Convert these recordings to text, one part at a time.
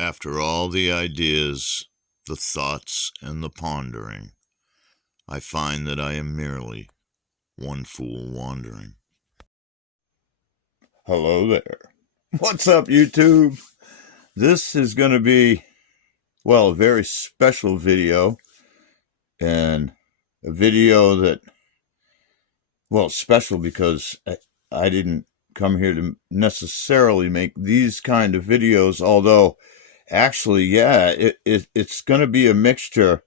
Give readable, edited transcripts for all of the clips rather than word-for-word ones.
After all the ideas, the thoughts, and the pondering, I find that I am merely one fool wandering. Hello there. What's up, YouTube? This is going to be, a very special video, and a video that, special because I didn't come here to necessarily make these kind of videos, although actually, it's going to be a mixture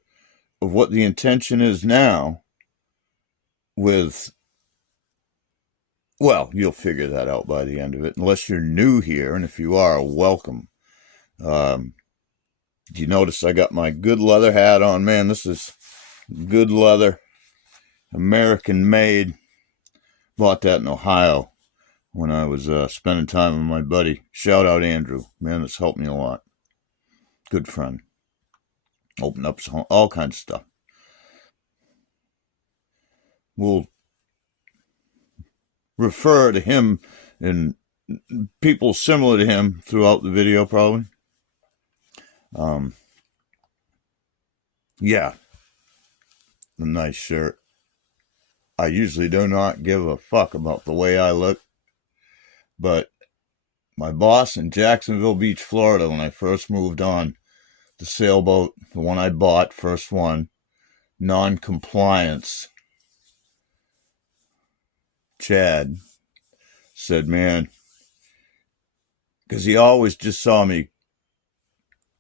of what the intention is now with, you'll figure that out by the end of it, unless you're new here, and if you are, welcome. You notice I got my good leather hat on? Man, this is good leather, American made. Bought that in Ohio when I was spending time with my buddy. Shout out Andrew. Man, this helped me a lot. Good friend. Opened up all kinds of stuff. We'll refer to him and people similar to him throughout the video, probably. Yeah, a nice shirt. I usually do not give a fuck about the way I look, but my boss in Jacksonville Beach, Florida, when I first moved on the sailboat, the one I bought, first one, non-compliance, Chad, said, man, because he always just saw me,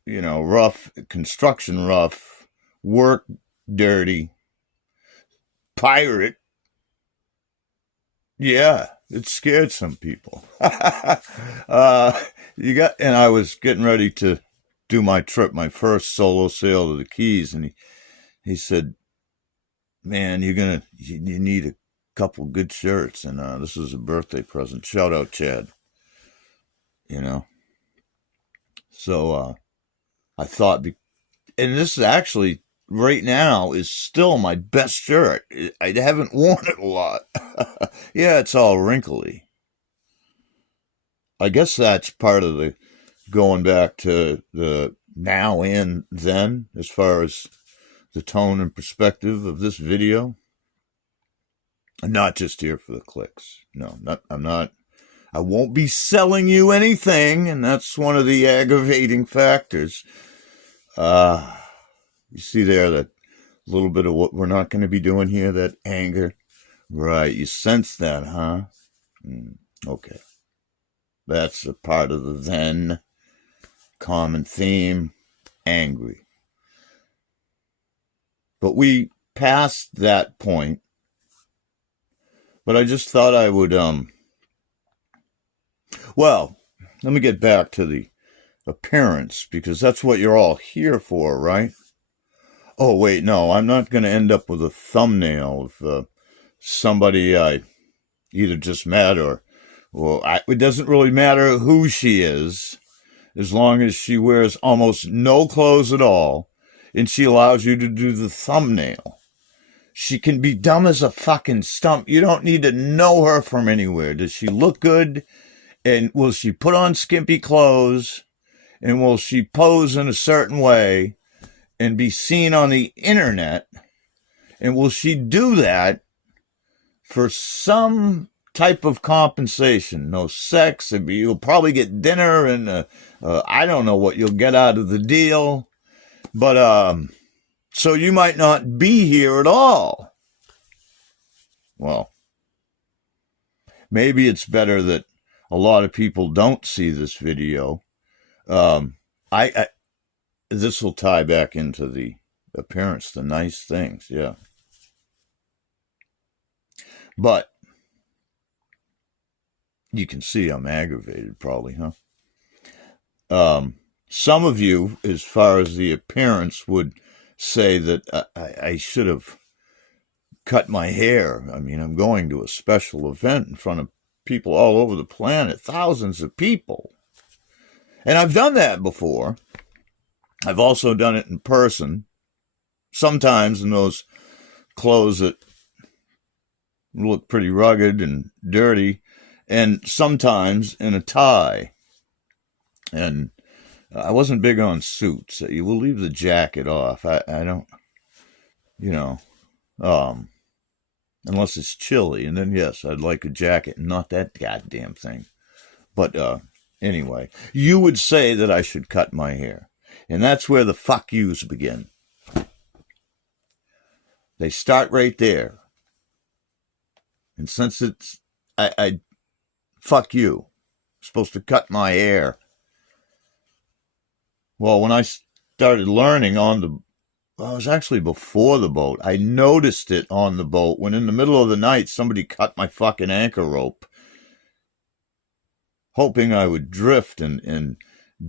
rough, construction rough, work dirty, pirate. Yeah, it scared some people. And I was getting ready to do my trip, my first solo sail to the Keys, and he said, man, you need a couple good shirts, and this was a birthday present. Shout out Chad. So I thought, and this is actually right now is still my best shirt. I haven't worn it a lot. Yeah, it's all wrinkly. I guess that's part of the going back to the now and then as far as the tone and perspective of this video. I'm not just here for the clicks. No, I'm not. I won't be selling you anything, and that's one of the aggravating factors. You see there that little bit of what we're not going to be doing here, that anger. Right, you sense that, huh? Okay. That's a part of the then common theme, angry. But we passed that point. But I just thought I would, let me get back to the appearance, because that's what you're all here for, right? Oh, wait, no, I'm not going to end up with a thumbnail of somebody I either just met it doesn't really matter who she is, as long as she wears almost no clothes at all, and she allows you to do the thumbnail. She can be dumb as a fucking stump. You don't need to know her from anywhere. Does she look good? And will she put on skimpy clothes? And will she pose in a certain way and be seen on the internet? And will she do that for some type of compensation? No sex. You'll probably get dinner, and I don't know what you'll get out of the deal. But so you might not be here at all. Well, maybe it's better that a lot of people don't see this video. This will tie back into the appearance, the nice things, yeah. But you can see I'm aggravated, probably, huh? Some of you, as far as the appearance, would say that I should have cut my hair. I mean, I'm going to a special event in front of people all over the planet, thousands of people. And I've done that before. I've also done it in person, sometimes in those clothes that look pretty rugged and dirty, and sometimes in a tie. And I wasn't big on suits. You will leave the jacket off. I don't, you know, um, unless it's chilly, and then yes, I'd like a jacket, not that goddamn thing. But anyway, you would say that I should cut my hair, and that's where the fuck yous begin. They start right there, and since it's I fuck you, I'm supposed to cut my hair. Well, when I started learning on the, well, it was actually before the boat. I noticed it on the boat when in the middle of the night somebody cut my fucking anchor rope, hoping I would drift and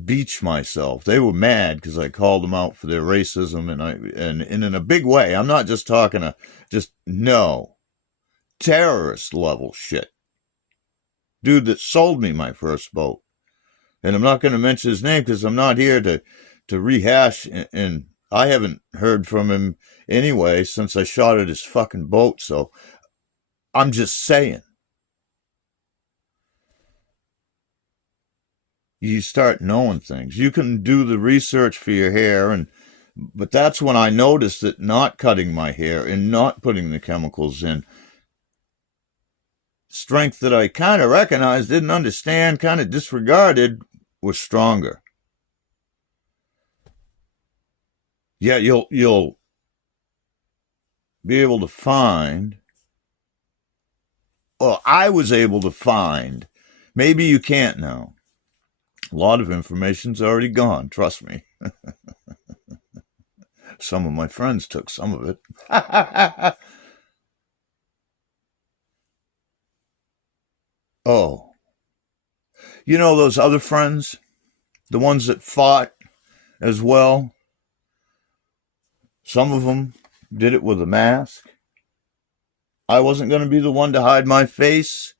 beach myself. They were mad because I called them out for their racism, and in a big way. I'm not just talking no terrorist level shit. Dude that sold me my first boat. And I'm not going to mention his name because I'm not here to rehash, and I haven't heard from him anyway since I shot at his fucking boat, so I'm just saying. You start knowing things. You can do the research for your hair, but that's when I noticed that not cutting my hair and not putting the chemicals in, strength that I kind of recognized, didn't understand, kind of disregarded, was stronger. Yeah, you'll be able to find, well, I was able to find, maybe you can't now. A lot of information's already gone, trust me. Some of my friends took some of it. Oh. You know those other friends? The ones that fought as well? Some of them did it with a mask. I wasn't going to be the one to hide my face.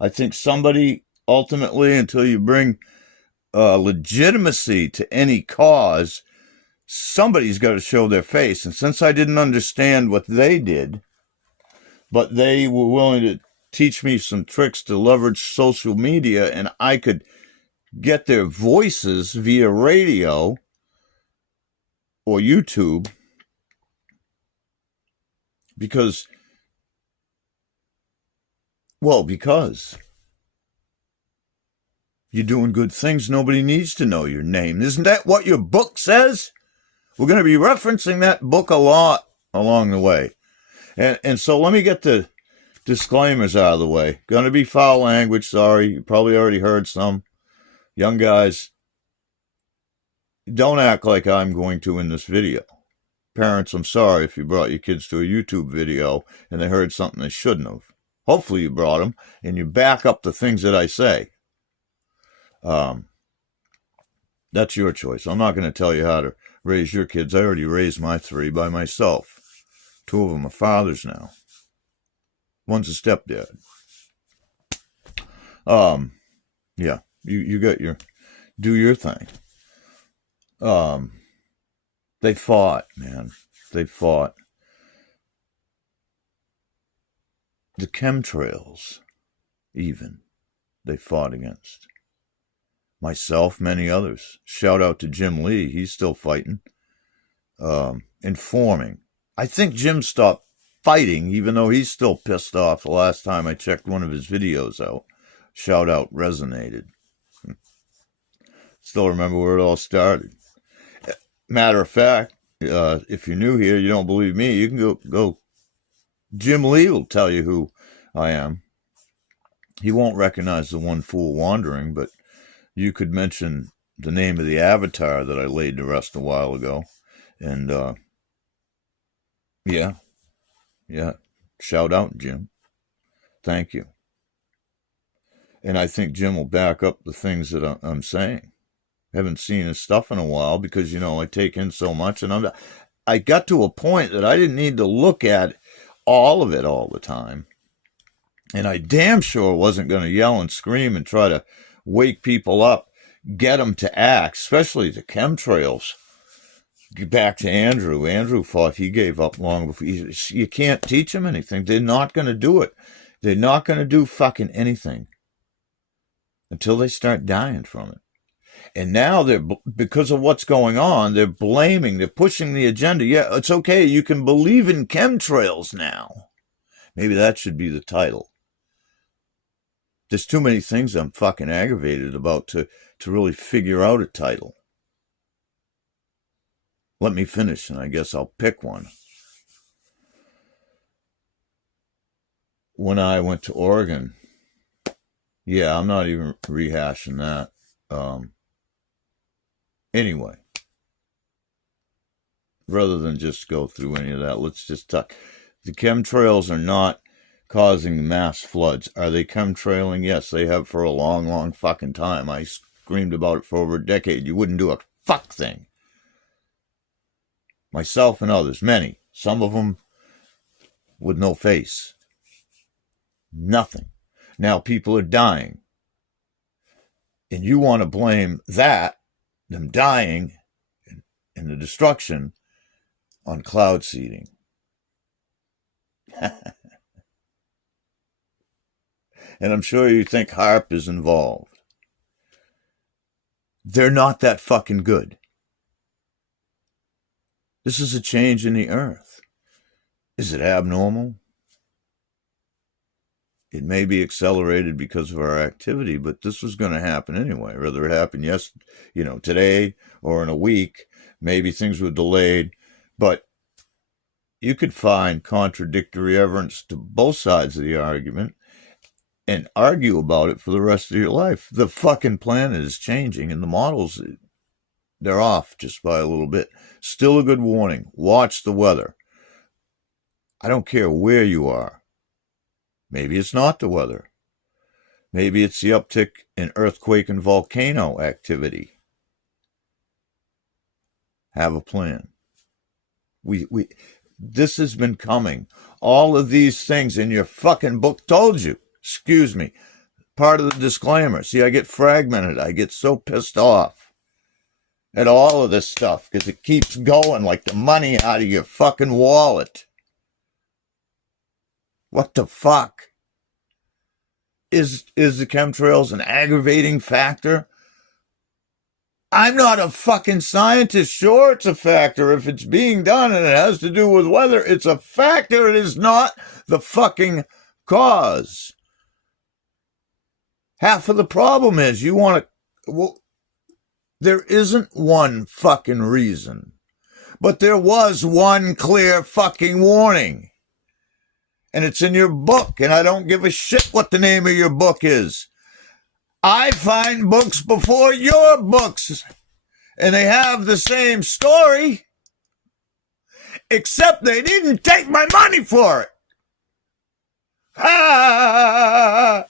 I think somebody, ultimately, until you bring legitimacy to any cause, somebody's got to show their face. And since I didn't understand what they did, but they were willing to teach me some tricks to leverage social media, and I could get their voices via radio or YouTube, because you're doing good things. Nobody needs to know your name. Isn't that what your book says? We're going to be referencing that book a lot along the way. And so let me get the disclaimers out of the way. Going to be foul language, sorry. You probably already heard some. Young guys, don't act like I'm going to in this video. Parents, I'm sorry if you brought your kids to a YouTube video and they heard something they shouldn't have. Hopefully you brought them and you back up the things that I say. That's your choice. I'm not going to tell you how to raise your kids. I already raised my 3 by myself. 2 of them are fathers now. One's a stepdad. Yeah, you got do your thing. They fought, man. They fought. The chemtrails, even, they fought against. Myself, many others. Shout out to Jim Lee. He's still fighting. Informing. I think Jim stopped fighting, even though he's still pissed off. The last time I checked one of his videos out. Shout out resonated. Still remember where it all started. Matter of fact, if you're new here, you don't believe me, you can go. Jim Lee will tell you who I am. He won't recognize the One Fool Wandering, but you could mention the name of the avatar that I laid to rest a while ago. And, yeah. Shout out, Jim. Thank you. And I think Jim will back up the things that I'm saying. Haven't seen his stuff in a while because, I take in so much. And I got to a point that I didn't need to look at all of it all the time. And I damn sure wasn't going to yell and scream and try to wake people up, get them to act, especially the chemtrails. Get back to Andrew. Andrew thought he gave up long before. You can't teach them anything. They're not going to do it. They're not going to do fucking anything until they start dying from it. And now because of what's going on, they're pushing the agenda. Yeah, it's okay. You can believe in chemtrails now. Maybe that should be the title. There's too many things I'm fucking aggravated about to really figure out a title. Let me finish, and I guess I'll pick one. When I went to Oregon, yeah, I'm not even rehashing that. Anyway, rather than just go through any of that, let's just talk. The chemtrails are not causing mass floods. Are they chemtrailing? Yes, they have for a long, long fucking time. I screamed about it for over a decade. You wouldn't do a fuck thing. Myself and others, many, some of them with no face. Nothing. Now people are dying. And you want to blame that, them dying, and the destruction on cloud seeding. And I'm sure you think HAARP is involved. They're not that fucking good. This is a change in the earth. Is it abnormal? It may be accelerated because of our activity, but this was going to happen anyway. Whether it happened today or in a week, maybe things were delayed, but you could find contradictory evidence to both sides of the argument and argue about it for the rest of your life. The fucking planet is changing, and the models, they're off just by a little bit. Still a good warning. Watch the weather. I don't care where you are. Maybe it's not the weather. Maybe it's the uptick in earthquake and volcano activity. Have a plan. This has been coming. All of these things in your fucking book told you. Excuse me. Part of the disclaimer. See, I get fragmented. I get so pissed off at all of this stuff because it keeps going like the money out of your fucking wallet. What the fuck? Is the chemtrails an aggravating factor? I'm not a fucking scientist. Sure, it's a factor if it's being done and it has to do with weather. It's a factor. It is not the fucking cause. Half of the problem is you want to... Well, there isn't one fucking reason. But there was one clear fucking warning. And it's in your book, and I don't give a shit what the name of your book is. I find books before your books, and they have the same story, except they didn't take my money for it. Ah!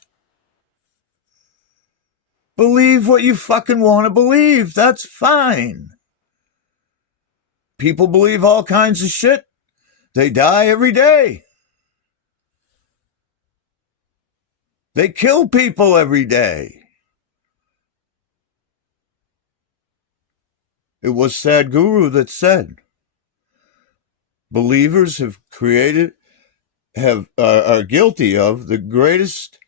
Believe what you fucking want to believe. That's fine. People believe all kinds of shit. They die every day. They kill people every day. It was Sadhguru that said, believers are guilty of the greatest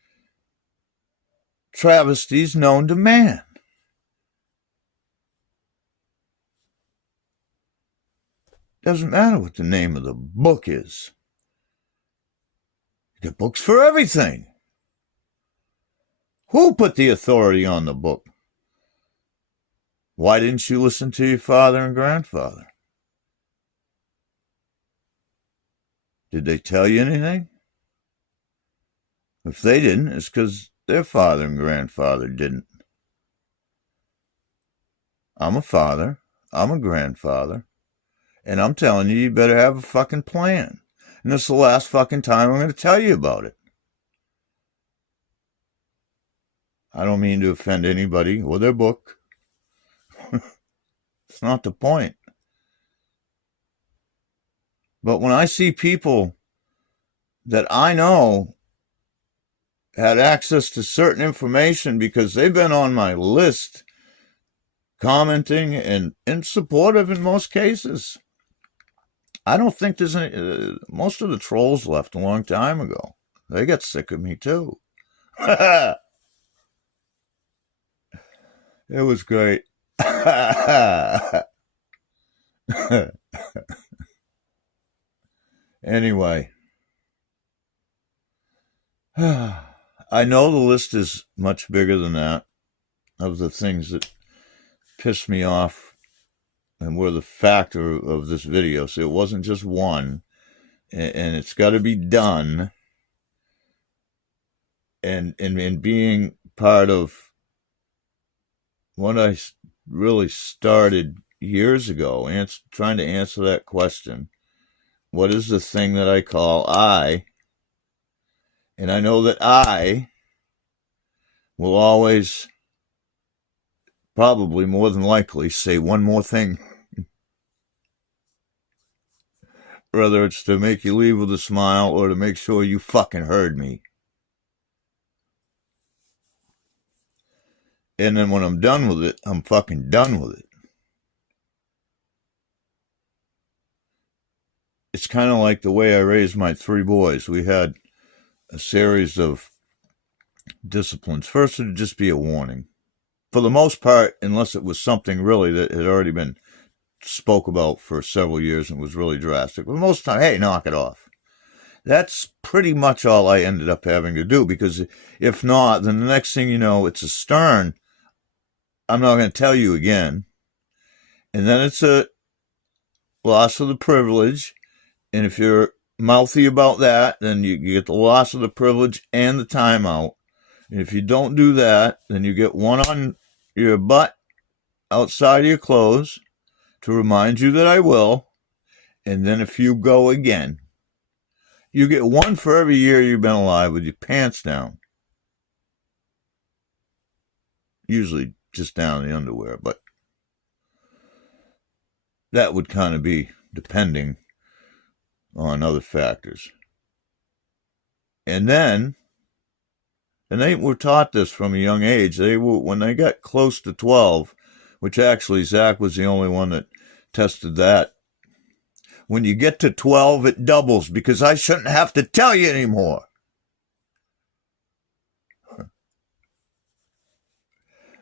travesties known to man. Doesn't matter what the name of the book is. You get books for everything. Who put the authority on the book? Why didn't you listen to your father and grandfather? Did they tell you anything? If they didn't, it's because their father and grandfather didn't. I'm a father. I'm a grandfather. And I'm telling you, you better have a fucking plan. And this is the last fucking time I'm going to tell you about it. I don't mean to offend anybody or their book. It's not the point. But when I see people that I know had access to certain information because they've been on my list, commenting and supportive in most cases, I don't think there's any... most of the trolls left a long time ago. They got sick of me too. It was great. Anyway, I know the list is much bigger than that of the things that pissed me off and were the factor of this video. So it wasn't just one, and it's got to be done. And being part of what I really started years ago, trying to answer that question. What is the thing that I call I? And I know that I will always, probably more than likely, say one more thing. Whether it's to make you leave with a smile or to make sure you fucking heard me. And then when I'm done with it, I'm fucking done with it. It's kind of like the way I raised my 3 boys. We had a series of disciplines. First, it would just be a warning. For the most part, unless it was something really that had already been spoke about for several years and was really drastic. But most of the time, hey, knock it off. That's pretty much all I ended up having to do, because if not, then the next thing you know, it's a stern, I'm not going to tell you again. And then it's a loss of the privilege. And if you're mouthy about that, then you get the loss of the privilege and the timeout. And if you don't do that, then you get one on your butt outside of your clothes to remind you that I will. And then if you go again, you get one for every year you've been alive with your pants down. Usually just down in the underwear, but that would kind of be depending on other factors. And then, and they were taught this from a young age. When they got close to 12, which actually Zach was the only one that tested that. When you get to 12, it doubles, because I shouldn't have to tell you anymore.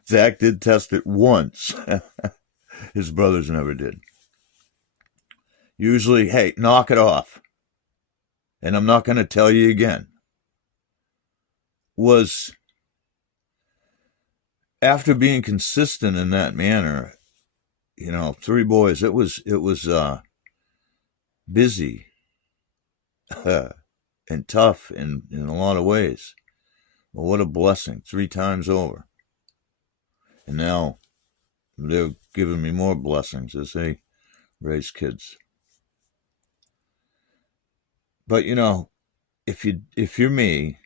Zach did test it once. His brothers never did. Usually, hey, knock it off. And I'm not going to tell you again. Was, after being consistent in that manner, 3 boys, it was busy and tough in a lot of ways. Well, what a blessing, 3 times over. And now they're giving me more blessings as they raise kids. But if you're me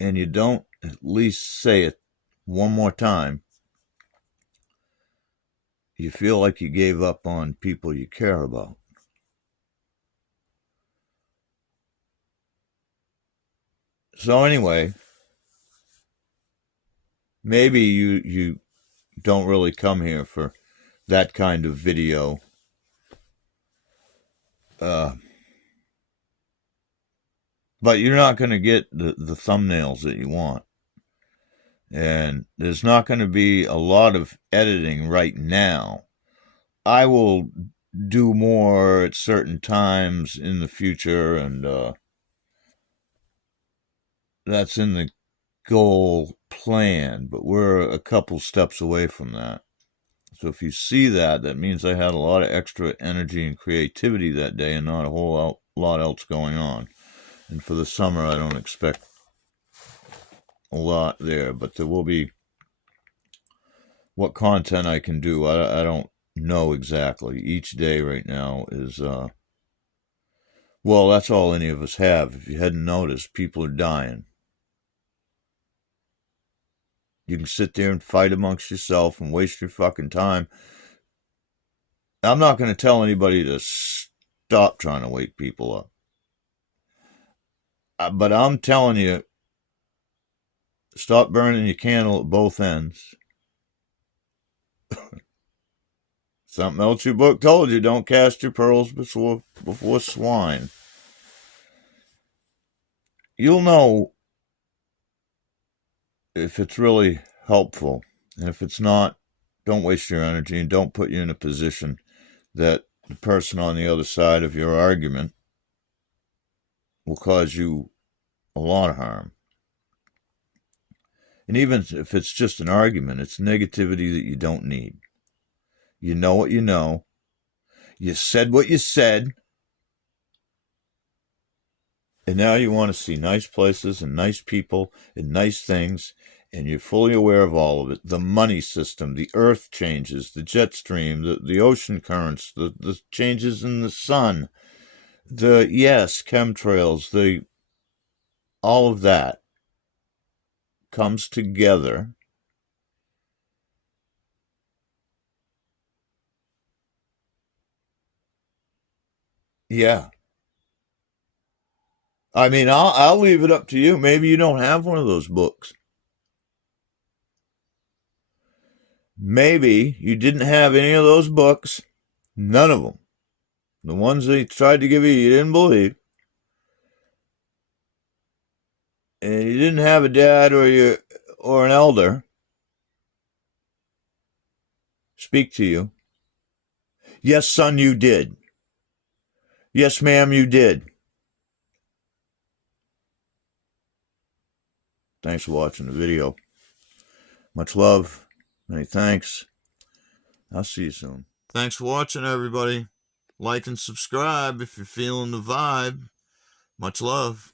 and you don't at least say it one more time, you feel like you gave up on people you care about. So anyway, maybe you don't really come here for that kind of video. But you're not going to get the thumbnails that you want. And there's not going to be a lot of editing right now. I will do more at certain times in the future, and that's in the goal plan, but we're a couple steps away from that. So if you see that, that means I had a lot of extra energy and creativity that day and not a whole lot else going on. And for the summer, I don't expect a lot there, but there will be what content I can do. I don't know exactly. Each day right now is, well, that's all any of us have. If you hadn't noticed, people are dying. You can sit there and fight amongst yourself and waste your fucking time. I'm not going to tell anybody to stop trying to wake people up. But I'm telling you, stop burning your candle at both ends. Something else your book told you, don't cast your pearls before swine. You'll know if it's really helpful And if it's not, don't waste your energy and don't put you in a position that the person on the other side of your argument will cause you a lot of harm. And even if it's just an argument, it's negativity that you don't need. You know what you know. You said what you said. And now you want to see nice places and nice people and nice things, and you're fully aware of all of it. The money system, the earth changes, the jet stream, the ocean currents, the changes in the sun, chemtrails, all of that comes together. Yeah. I mean, I'll leave it up to you. Maybe you don't have one of those books. Maybe you didn't have any of those books. None of them. The ones they tried to give you didn't believe. And you didn't have a dad or an elder speak to you. Yes, son, you did. Yes, ma'am, you did. Thanks for watching the video. Much love. Many thanks. I'll see you soon. Thanks for watching, everybody. Like and subscribe if you're feeling the vibe. Much love.